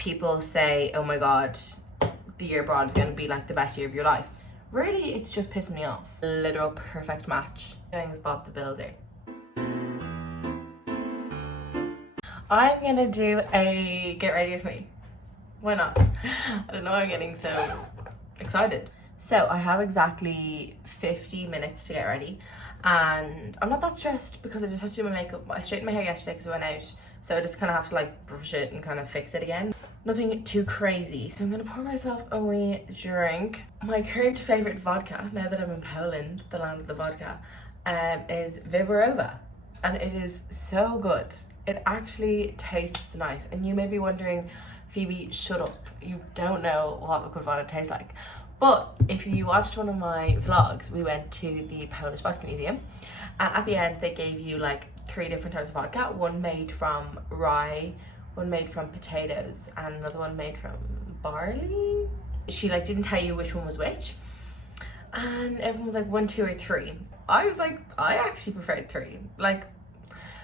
people say, oh my god, the year abroad is going to be like the best year of your life. Really, it's just pissing me off. Literal perfect match. Doing is Bob the Builder. I'm gonna do a get ready with me. Why not? I don't know, I'm getting so excited. So I have exactly 50 minutes to get ready, and I'm not that stressed because I just have to do my makeup. I straightened my hair yesterday because I went out, so I just kind of have to like brush it and kind of fix it again. Nothing too crazy. So I'm gonna pour myself a wee drink. My current favorite vodka, now that I'm in Poland, the land of the vodka, is Viborova, and it is so good. It actually tastes nice, and you may be wondering, Phoebe, shut up, you don't know what a good vodka tastes like. But if you watched one of my vlogs, we went to the Polish Vodka Museum, and at the end they gave you like 3 different types of vodka. One made from rye, one made from potatoes, and another one made from barley. She like didn't tell you which one was which, and everyone was like 1, 2 or 3. I was like, I actually preferred 3. Like,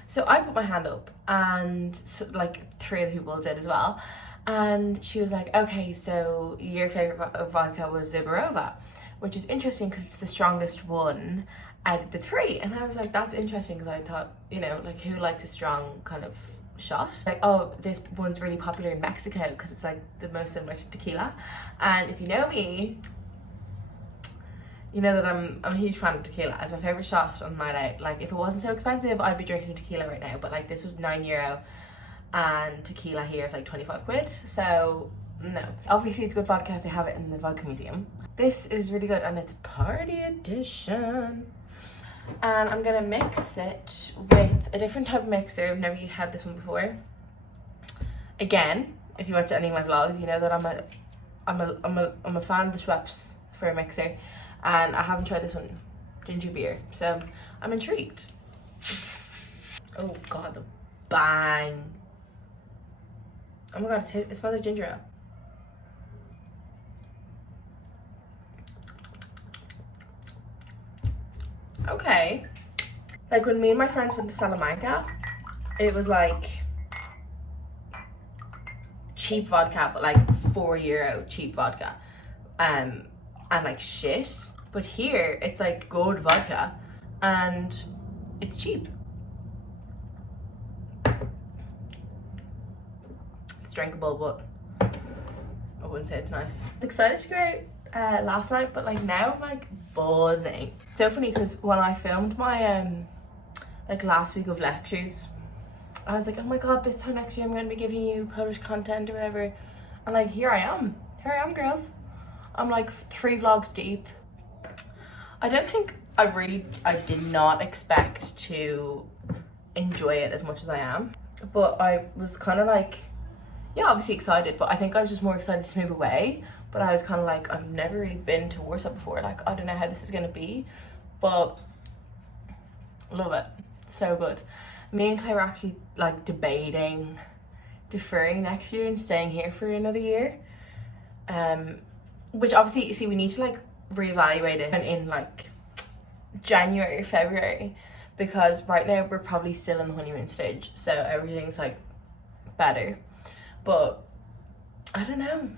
so I put my hand up, and so, like 3 other people did as well. And she was like, okay, so your favorite vodka was Viborova, which is interesting because it's the strongest one out of the 3. And I was like, that's interesting, because I thought, you know, like, who likes a strong kind of shot? Like, oh, this one's really popular in Mexico because it's like the most similar to tequila. And if you know me, you know that I'm a huge fan of tequila. It's my favorite shot on night out. Like, if it wasn't so expensive, I'd be drinking tequila right now. But like, this was €9, and tequila here is like 25 quid. So no, obviously it's good vodka if they have it in the vodka museum. This is really good, and it's party edition. And I'm gonna mix it with a different type of mixer. I've never had this one before. Again, if you watch any of my vlogs, you know that I'm a fan of the Schweppes for a mixer, and I haven't tried this one, ginger beer, so I'm intrigued. Oh god, the bang. Oh my god, it smells like ginger ale. Okay. Like, when me and my friends went to Salamanca, it was like cheap vodka, but like €4 cheap vodka. And like shit. But here, it's like good vodka, and it's cheap. Drinkable, but I wouldn't say it's nice. I was excited to go out last night, but like now I'm like buzzing. It's so funny because when I filmed my like last week of lectures, I was like, oh my god, this time next year I'm going to be giving you Polish content or whatever, and like here I am girls. I'm like 3 vlogs deep. I don't think I did not expect to enjoy it as much as I am, but I was kind of like, yeah, obviously excited, but I think I was just more excited to move away. But I was kind of like, I've never really been to Warsaw before. Like, I don't know how this is going to be, but love it. So good. Me and Claire were actually like debating deferring next year and staying here for another year. Which obviously, you see, we need to like reevaluate it in like January or February, because right now we're probably still in the honeymoon stage. So everything's like better. But I don't know,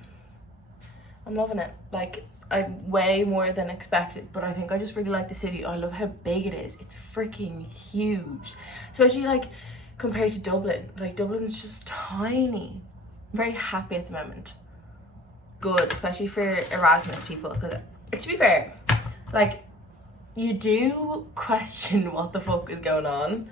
I'm loving it. Like, I'm way more than expected, but I think I just really like the city. I love how big it is. It's freaking huge, especially like compared to Dublin. Like, Dublin's just tiny. I'm very happy at the moment. Good, especially for Erasmus people, because to be fair, like, you do question what the fuck is going on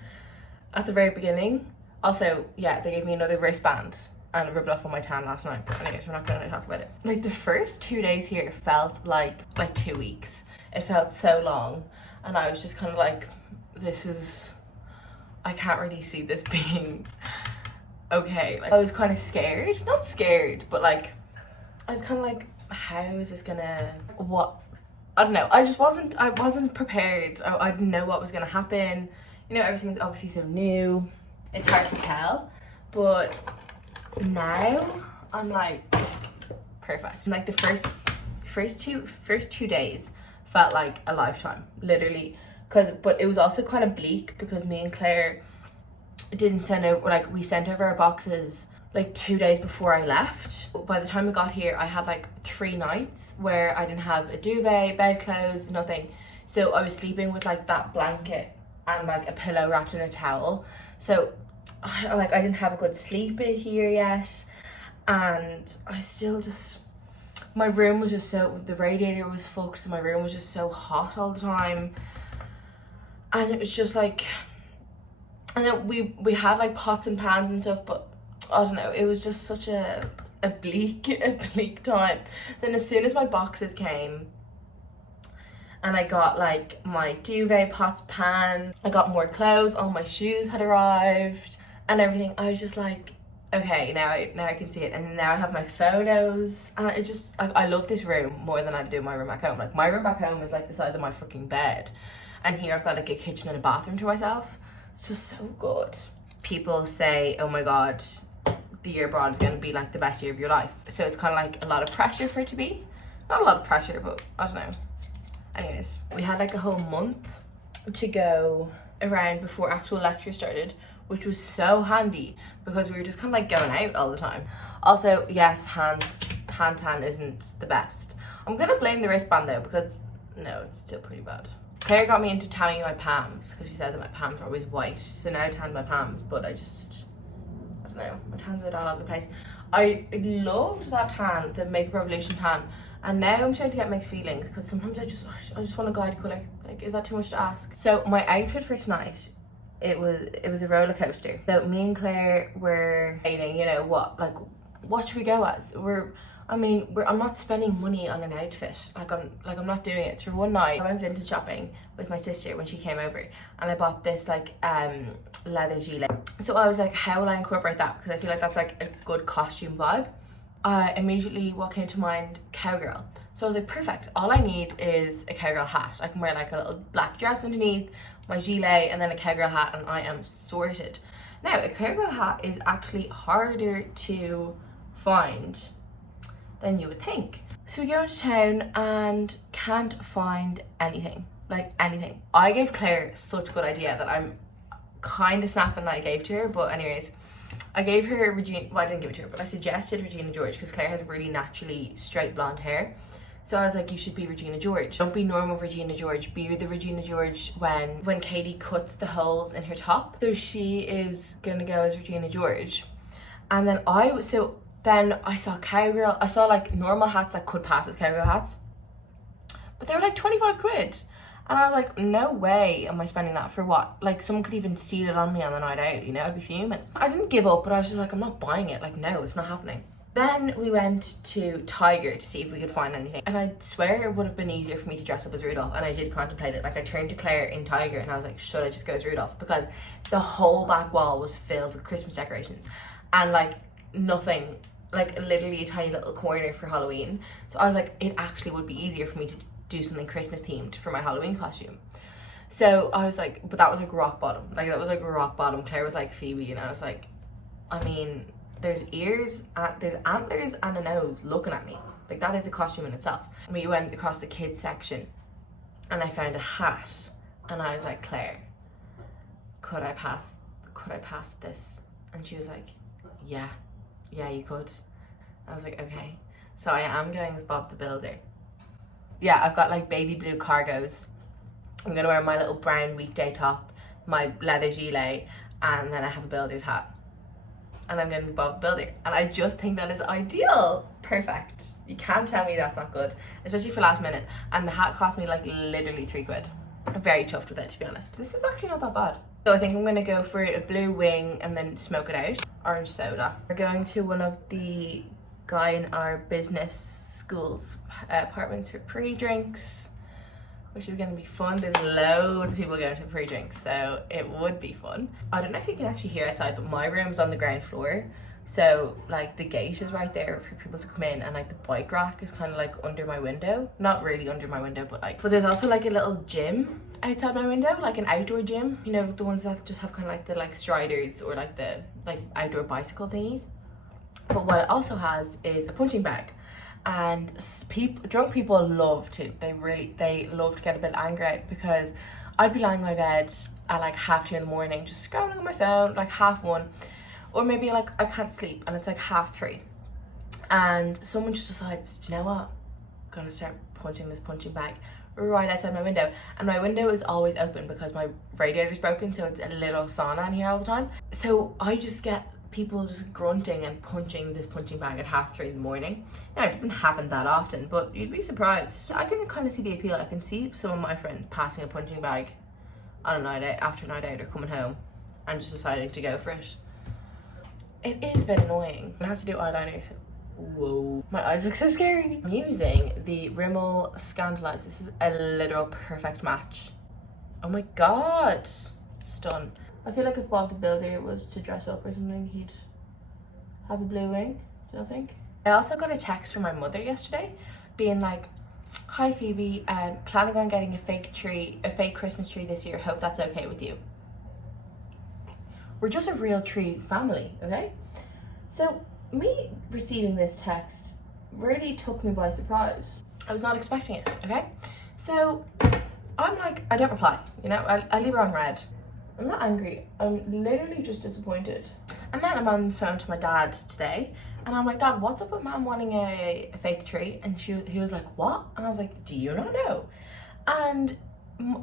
at the very beginning. Also, yeah, they gave me another wristband and rubbed off on my tan last night, but anyways, we're not going to talk about it. Like, the first 2 days here felt like 2 weeks. It felt so long, and I was just kind of like, I can't really see this being okay. Like, I was kind of scared, not scared, but like, I was kind of like, how is this gonna, what, I don't know. I wasn't prepared. I didn't know what was gonna happen. You know, everything's obviously so new. It's hard to tell, but now I'm like perfect. Like, the first two days felt like a lifetime, literally. But it was also kind of bleak because me and Claire didn't send over, like, we sent over our boxes like 2 days before I left. By the time I got here, I had like 3 nights where I didn't have a duvet, bedclothes, nothing. So I was sleeping with like that blanket and like a pillow wrapped in a towel. So like I didn't have a good sleep in here yet, and I still just, my room was just so, the radiator was fucked, so my room was just so hot all the time. And it was just like, and then we had like pots and pans and stuff, but I don't know, it was just such a bleak time. Then as soon as my boxes came and I got like my duvet, pots, pans, I got more clothes, all my shoes had arrived and everything, I was just like, okay, now I can see it. And now I have my photos, and I love this room more than I do my room back home. Like my room back home is like the size of my freaking bed, and here I've got like a kitchen and a bathroom to myself. It's just so good. People say, oh my god, the year abroad is going to be like the best year of your life. So it's kind of like a lot of pressure for it to be. Not a lot of pressure, but I don't know. Anyways, we had like a whole month to go around before actual lecture started, which was so handy because we were just kind of like going out all the time. Also, yes, hand tan isn't the best. I'm gonna blame the wristband though, because no, it's still pretty bad. Claire got me into tanning my palms because she said that my palms are always white. So now I tanned my palms, but I don't know, my tan's a bit all over the place. I loved that tan, the Makeup Revolution tan, and now I'm starting to get mixed feelings because sometimes I just want a guide colour. Like, is that too much to ask? So my outfit for tonight, it was a roller coaster. So me and Claire were debating, you know, what should we go as? I'm not spending money on an outfit. I'm not doing it. It's for one night. I went vintage shopping with my sister when she came over, and I bought this like leather gilet. So I was like, how will I incorporate that? Because I feel like that's like a good costume vibe. Immediately what came to mind, cowgirl. So I was like, perfect. All I need is a cowgirl hat. I can wear like a little black dress underneath, my gilet, and then a cowgirl hat, and I am sorted. Now, a cowgirl hat is actually harder to find than you would think. So we go into town and can't find anything, like anything. I gave Claire such a good idea that I'm kind of snapping that I gave to her, but anyways, I gave her Regina, well I didn't give it to her, but I suggested Regina George because Claire has really naturally straight blonde hair. So I was like, you should be Regina George. Don't be normal Regina George, be the Regina George when Katie cuts the holes in her top. So she is gonna go as Regina George. And then then I saw cowgirl, I saw like normal hats that could pass as cowgirl hats, but they were like 25 quid. And I was like, no way am I spending that for what? Like someone could even steal it on me on the night out, you know, I'd be fuming. I didn't give up, but I was just like, I'm not buying it. Like, no, it's not happening. Then we went to Tiger to see if we could find anything. And I swear it would have been easier for me to dress up as Rudolph, and I did contemplate it. Like I turned to Claire in Tiger and I was like, should I just go as Rudolph? Because the whole back wall was filled with Christmas decorations and like nothing, like literally a tiny little corner for Halloween. So I was like, it actually would be easier for me to do something Christmas themed for my Halloween costume. So I was like, but that was like rock bottom. Like that was like rock bottom. Claire was like, Phoebe, and I was like, I mean, there's ears, there's antlers and a nose looking at me. Like that is a costume in itself. We went across the kids section and I found a hat, and I was like, Claire, could I pass this? And she was like, yeah, you could. I was like, okay. So I am going as Bob the Builder. Yeah, I've got like baby blue cargos. I'm gonna wear my little brown weekday top, my leather gilet, and then I have a builder's hat. And I'm gonna be Bob the Builder. And I just think that is ideal. Perfect. You can't tell me that's not good, especially for last minute. And the hat cost me like literally 3 quid. I'm very chuffed with it, to be honest. This is actually not that bad. So I think I'm gonna go for a blue wing and then smoke it out. Orange soda. We're going to one of the guy in our business schools apartments for pre-drinks, which is going to be fun. There's loads of people going to pre-drinks, so it would be fun. I don't know if you can actually hear outside, but my room's on the ground floor, so like the gate is right there for people to come in, and like the bike rack is kind of like under my window. Not really under my window, but like, but there's also like a little gym outside my window, like an outdoor gym, you know, the ones that just have kind of like the like striders or like the like outdoor bicycle thingies. But what it also has is a punching bag. And drunk people love to, they love to get a bit angry out, because I'd be lying in my bed at like 2:30 in the morning just scrolling on my phone, like 1:30, Or maybe like I can't sleep and it's like 3:30 and someone just decides, do you know what, I'm gonna start punching this punching bag right outside my window, and my window is always open because my radiator's broken, so it's a little sauna in here all the time. So I just get people just grunting and punching this punching bag at 3:30 in the morning. Now it doesn't happen that often, but you'd be surprised. I can kind of see the appeal. I can see some of my friends passing a punching bag on a night out, after a night out, or coming home and just deciding to go for it. It is a bit annoying. I have to do eyeliner, so whoa, my eyes look so scary. I'm using the Rimmel Scandalise. This is a literal perfect match. Oh my god, stun. I feel like if Bob the Builder was to dress up or something, he'd have a blue wing, do you not think? I also got a text from my mother yesterday being like, hi Phoebe, planning on getting a fake Christmas tree this year, hope that's okay with you. We're just a real tree family, okay? So me receiving this text really took me by surprise. I was not expecting it, okay? So I'm like, I don't reply, you know, I leave her on red. I'm not angry, I'm literally just disappointed. And then I'm on the phone to my dad today and I'm like, Dad, what's up with Mom wanting a fake tree? And he was like, what? And I was like, do you not know? And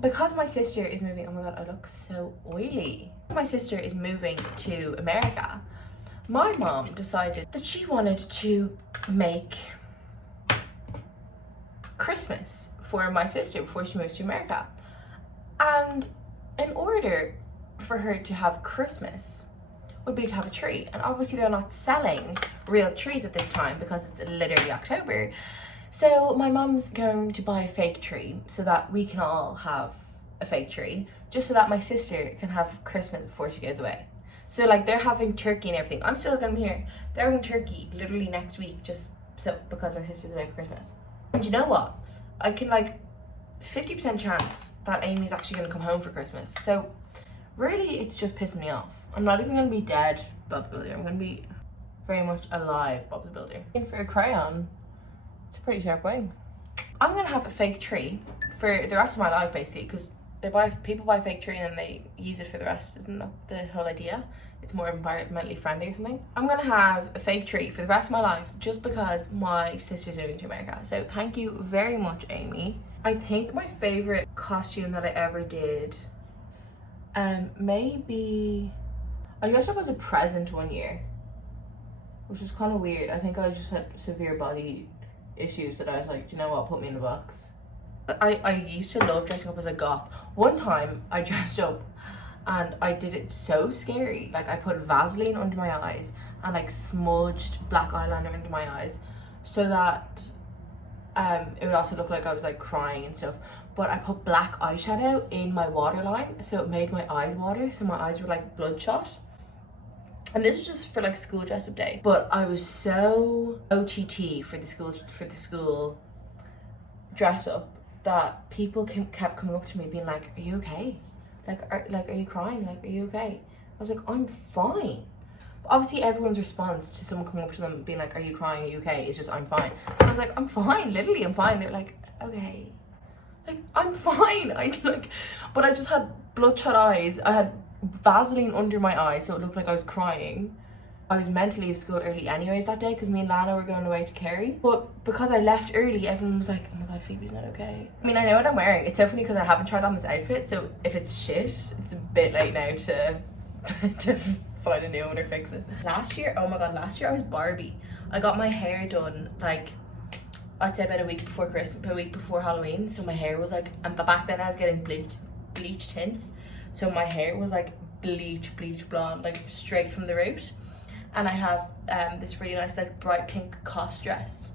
because my sister is moving, oh my god, I look so oily. My sister is moving to America. My mom decided that she wanted to make Christmas for my sister before she moves to America. And in order for her to have Christmas would be to have a tree. And obviously they're not selling real trees at this time because it's literally October. So my mom's going to buy a fake tree so that we can all have a fake tree, just so that my sister can have Christmas before she goes away. So like they're having turkey and everything. I'm still gonna be here. They're having turkey literally next week just so because my sister's away for Christmas. And you know what? I can like 50% chance that Amy's actually gonna come home for Christmas. So really it's just pissing me off. I'm not even gonna be dead Bob the Builder. I'm gonna be very much alive Bob the Builder. And for a crayon, it's a pretty sharp wing. I'm gonna have a fake tree for the rest of my life basically, because people buy fake tree and then they use it for the rest. Isn't that the whole idea? It's more environmentally friendly or something. I'm gonna have a fake tree for the rest of my life just because my sister's moving to America. So thank you very much, Amy. I think my favorite costume that I ever did, maybe I dressed up as a present one year, which was kind of weird. I think I just had severe body issues that I was like, you know what, put me in a box. I used to love dressing up as a goth. One time I dressed up and I did it so scary. Like I put Vaseline under my eyes and like smudged black eyeliner under my eyes so that it would also look like I was like crying and stuff. But I put black eyeshadow in my waterline so it made my eyes water, so my eyes were like bloodshot. And this was just for like school dress up day. But I was so OTT for the school dress up that people kept coming up to me being like, are you okay? Are you crying? Like, are you okay? I was like, I'm fine. But obviously everyone's response to someone coming up to them being like, are you crying? Are you okay? It's just, I'm fine. And I was like, I'm fine, literally I'm fine. They're like, okay. Like, I'm fine. But I just had bloodshot eyes. I had Vaseline under my eyes so it looked like I was crying. I was meant to leave school early anyways that day because me and Lana were going away to Kerry. But because I left early, everyone was like, oh my god, Phoebe's not okay. I mean, I know what I'm wearing. It's so funny because I haven't tried on this outfit, so if it's shit, it's a bit late now to find a new one or fix it. Last year, oh my god, last year I was Barbie. I got my hair done like, I'd say about a week before Christmas, a week before Halloween. So my hair was like, and back then I was getting bleach tints. So my hair was like bleach blonde, like straight from the root. And I have this really nice like bright pink COS dress.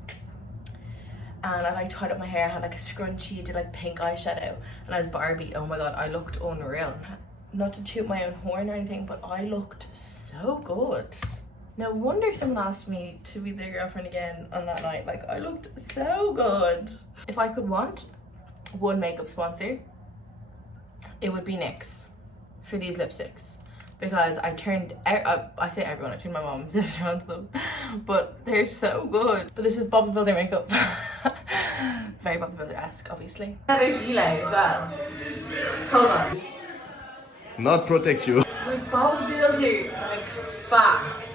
And I like tied up my hair, I had like a scrunchie, did like pink eyeshadow, and I was Barbie. Oh my god, I looked unreal. Not to toot my own horn or anything, but I looked so good. No wonder someone asked me to be their girlfriend again on that night. Like, I looked so good. If I could want one makeup sponsor, it would be NYX for these lipsticks. Because I turned, I say everyone, I turned my mom and sister onto them, but they're so good. But this is Bob the Builder makeup. Very Bob the Builder-esque, obviously. There's Eli as well. Hold on. Not protect you. Like both girls here, like fat.